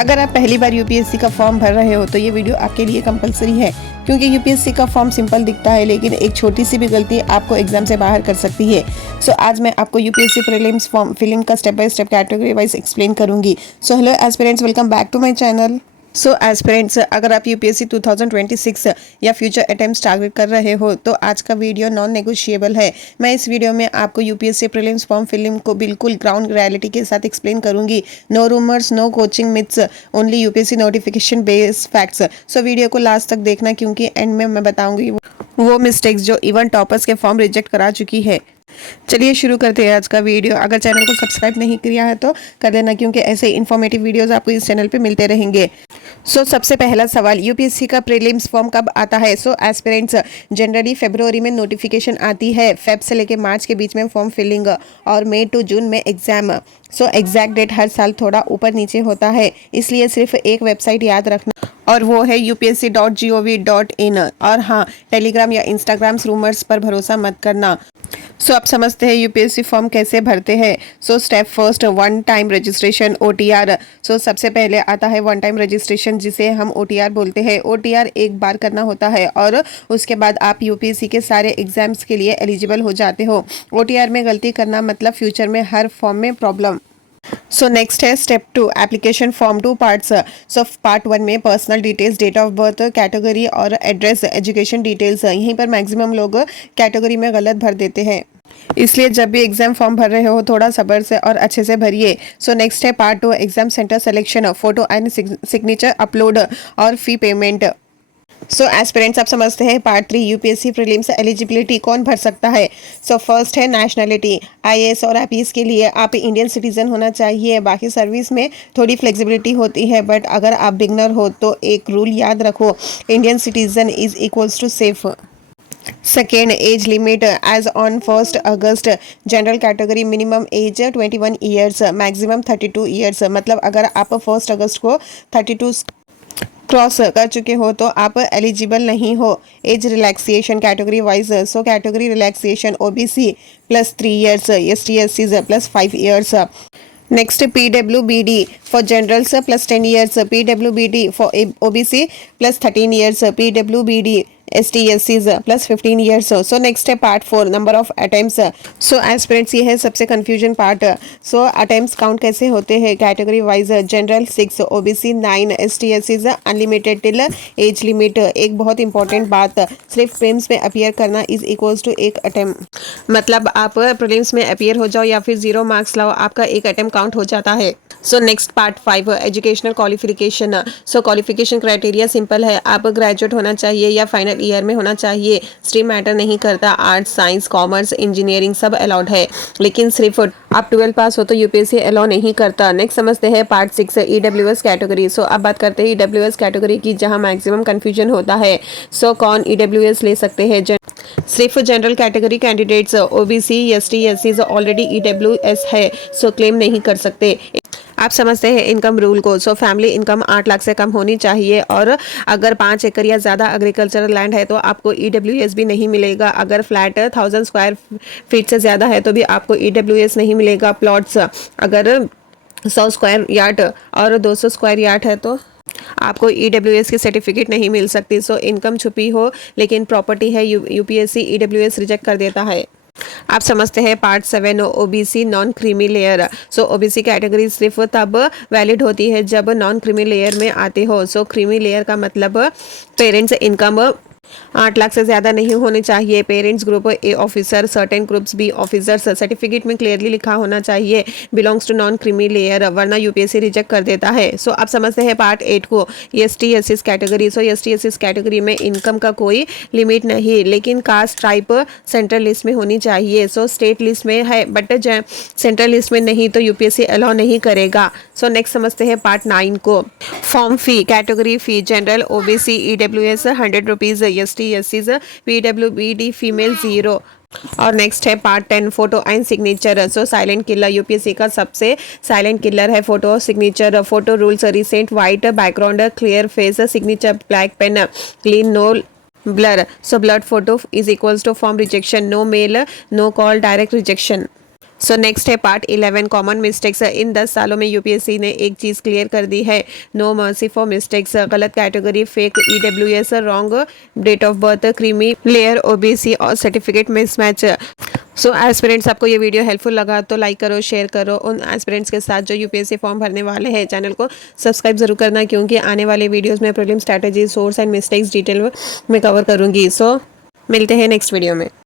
अगर आप पहली बार यूपीएससी का फॉर्म भर रहे हो तो ये वीडियो आपके लिए कंपलसरी है, क्योंकि यूपीएससी का फॉर्म सिंपल दिखता है लेकिन एक छोटी सी भी गलती आपको एग्जाम से बाहर कर सकती है। सो आज मैं आपको यूपीएससी प्रीलिम्स फॉर्म फिलिंग का step by step category wise explain करूंगी। So hello aspirants, welcome back to my channel. So aspirants, अगर आप यूपीएससी 2026 या फ्यूचर अटेम्प्ट्स टारगेट कर रहे हो तो आज का वीडियो नॉन नेगोशिएबल है। मैं इस वीडियो में आपको यूपीएससी प्रीलिम्स फॉर्म फिलिंग को बिल्कुल ग्राउंड रियलिटी के साथ एक्सप्लेन करूंगी। No rumours, no coaching myths, only UPSC notification based facts. So video को लास्ट तक देखना, क्योंकि एंड में मैं बताऊंगी वो मिस्टेक्स जो इवन टॉपर्स के फॉर्म रिजेक्ट करा चुकी है। चलिए शुरू करते हैं आज का वीडियो। अगर चैनल को सब्सक्राइब नहीं किया है तो कर देना, क्योंकि ऐसे इन्फॉर्मेटिव वीडियोस आपको इस चैनल पे मिलते रहेंगे। सबसे पहला सवाल, यूपीएससी का प्रीलिम्स फॉर्म कब आता है? एस्पिरेंट्स, जनरली फरवरी में नोटिफिकेशन आती है, फेब से लेके मार्च के बीच में फॉर्म फिलिंग और मई टू जून में एग्जाम। एग्जैक्ट डेट हर साल थोड़ा ऊपर नीचे होता है, इसलिए सिर्फ एक वेबसाइट याद रखना और वो है upsc.gov.in। और हाँ, टेलीग्राम या इंस्टाग्राम रूमर्स पर भरोसा मत करना। आप समझते हैं यूपीएससी फॉर्म कैसे भरते हैं। Step first, one time registration OTR। सबसे पहले आता है वन टाइम रजिस्ट्रेशन, जिसे हम OTR बोलते हैं। OTR एक बार करना होता है और उसके बाद आप यूपीएससी के सारे एग्जाम्स के लिए एलिजिबल हो जाते हो। OTR में गलती करना मतलब फ्यूचर में हर फॉर्म में प्रॉब्लम। नेक्स्ट है step 2, application form. 2 parts. Part 1 में personal details, date of birth, category और एड्रेस, एजुकेशन डिटेल्स। यहीं पर मैक्सिमम लोग कैटेगरी में गलत भर देते हैं, इसलिए जब भी एग्जाम फॉर्म भर रहे हो थोड़ा सब्र से और अच्छे से भरिए। नेक्स्ट है part 2, exam centre selection, photo and signature upload और फी पेमेंट। एस्पिरेंट्स, आप समझते हैं पार्ट 3, यूपीएससी प्रीलिम्स एलिजिबिलिटी कौन भर सकता है। फर्स्ट है नेशनलिटी। आईएएस और आईपीएस के लिए आप इंडियन सिटीजन होना चाहिए। बाकी सर्विस में थोड़ी फ्लेक्सिबिलिटी होती है, बट अगर आप बिगनर हो तो एक रूल याद रखो, Indian citizen is equals to safe. Second, age limit age on 1 अगस्त। General category minimum age 21 years, maximum 32 years. मतलब अगर आप 1 अगस्त को 32 क्रॉस कर चुके हो तो आप एलिजिबल नहीं हो। Age relaxation category wise. Category relaxation OBC +3 years, ST/SC +5 years. Next, PWBD for generals +10 years, PWBD for OBC +13 years, PWBD ST/SC +15 years. Next है part 4, number of attempts. Aspirants, ये है सबसे कंफ्यूजन पार्ट। अटेम्प्ट्स काउंट कैसे होते हैं category wise. General 6, OBC 9, ST/SC unlimited till age limit. एक बहुत important बात, सिर्फ प्रीलिम्स में अपीयर करना इज इक्वल्स टू एक अटेम्प्ट। मतलब आप प्रीलिम्स में अपीयर हो जाओ या फिर 0 मार्क्स लाओ, आपका एक अटेम्प्ट काउंट हो जाता है। Next part 5, educational qualification. Qualification criteria simple है, आप ग्रेजुएट होना चाहिए या फाइनल ईयर में होना चाहिए। स्ट्रीम मैटर नहीं करता, आर्ट्स, साइंस, कॉमर्स, इंजीनियरिंग सब अलाउड है, लेकिन सिर्फ आप 12 पास हो तो यूपीएससी अलाउ नहीं करता। नेक्स्ट समझते हैं पार्ट 6, EWS कैटेगरी। अब बात करते हैं EWS कैटेगरी की, जहां मैक्सिमम कंफ्यूजन होता है। कौन EWS ले सकते हैं? सिर्फ general category candidates. OBC ST/SC already EWS है, क्लेम नहीं कर सकते। आप समझते हैं इनकम रूल को। फैमिली इनकम 8 लाख से कम होनी चाहिए, और अगर 5 एकड़ या ज़्यादा एग्रीकल्चरल लैंड है तो आपको EWS भी नहीं मिलेगा। अगर फ्लैट 1000 स्क्वायर फीट से ज़्यादा है तो भी आपको EWS नहीं मिलेगा। प्लॉट्स अगर 100 स्क्वायर यार्ड और 200 स्क्वायर यार्ड है तो आपको EWS की सर्टिफिकेट नहीं मिल सकती। इनकम छुपी हो लेकिन प्रॉपर्टी है, यूपीएससी EWS रिजेक्ट कर देता है। आप समझते हैं part 7, OBC non creamy layer. OBC category सिर्फ तब वैलिड होती है जब नॉन क्रीमी लेयर में आते हो। क्रीमी लेयर का मतलब पेरेंट्स इनकम 8 लाख से ज़्यादा नहीं होनी चाहिए। Parents group A officer, certain groups B officers. Certificate में क्लियरली लिखा होना चाहिए belongs to non creamy layer, वरना यूपीएससी रिजेक्ट कर देता है। आप समझते हैं पार्ट 8 को, ST/SC कैटेगरी। ST/SC कैटेगरी में इनकम का कोई लिमिट नहीं, लेकिन कास्ट टाइप सेंट्रल लिस्ट में होनी चाहिए। स्टेट लिस्ट में है बट सेंट्रल लिस्ट में नहीं, तो यूपीएससी अलाउ नहीं करेगा। नेक्स्ट समझते हैं पार्ट 9 को, form fee category fee. General OBC EWS 100 rupees, ST/SC PWBD female 0। और नेक्स्ट है part 10, photo and signature. Silent killer, UPSC का सबसे साइलेंट किलर है photo signature. Photo rules, recent white background, clear face, signature black pen, clean, no blur. Blurred photo is equals to form rejection, no mail, no call, direct rejection. So next है part 11 common mistakes. इन 10 सालों में UPSC ने एक चीज़ clear कर दी है, no mercy for mistakes. गलत category, fake EWS, wrong date of birth, creamy layer, OBC और सर्टिफिकेट मिसमैच। सो एस्पिरेंट्स, आपको ये वीडियो हेल्पफुल लगा तो लाइक करो, शेयर करो उन एस्पिरेंट्स के साथ जो यूपीएससी फॉर्म भरने वाले हैं। चैनल को सब्सक्राइब जरूर करना, क्योंकि आने वाले वीडियोस में prelim strategy, source and mistakes detail में कवर करूंगी। सो मिलते हैं नेक्स्ट वीडियो में।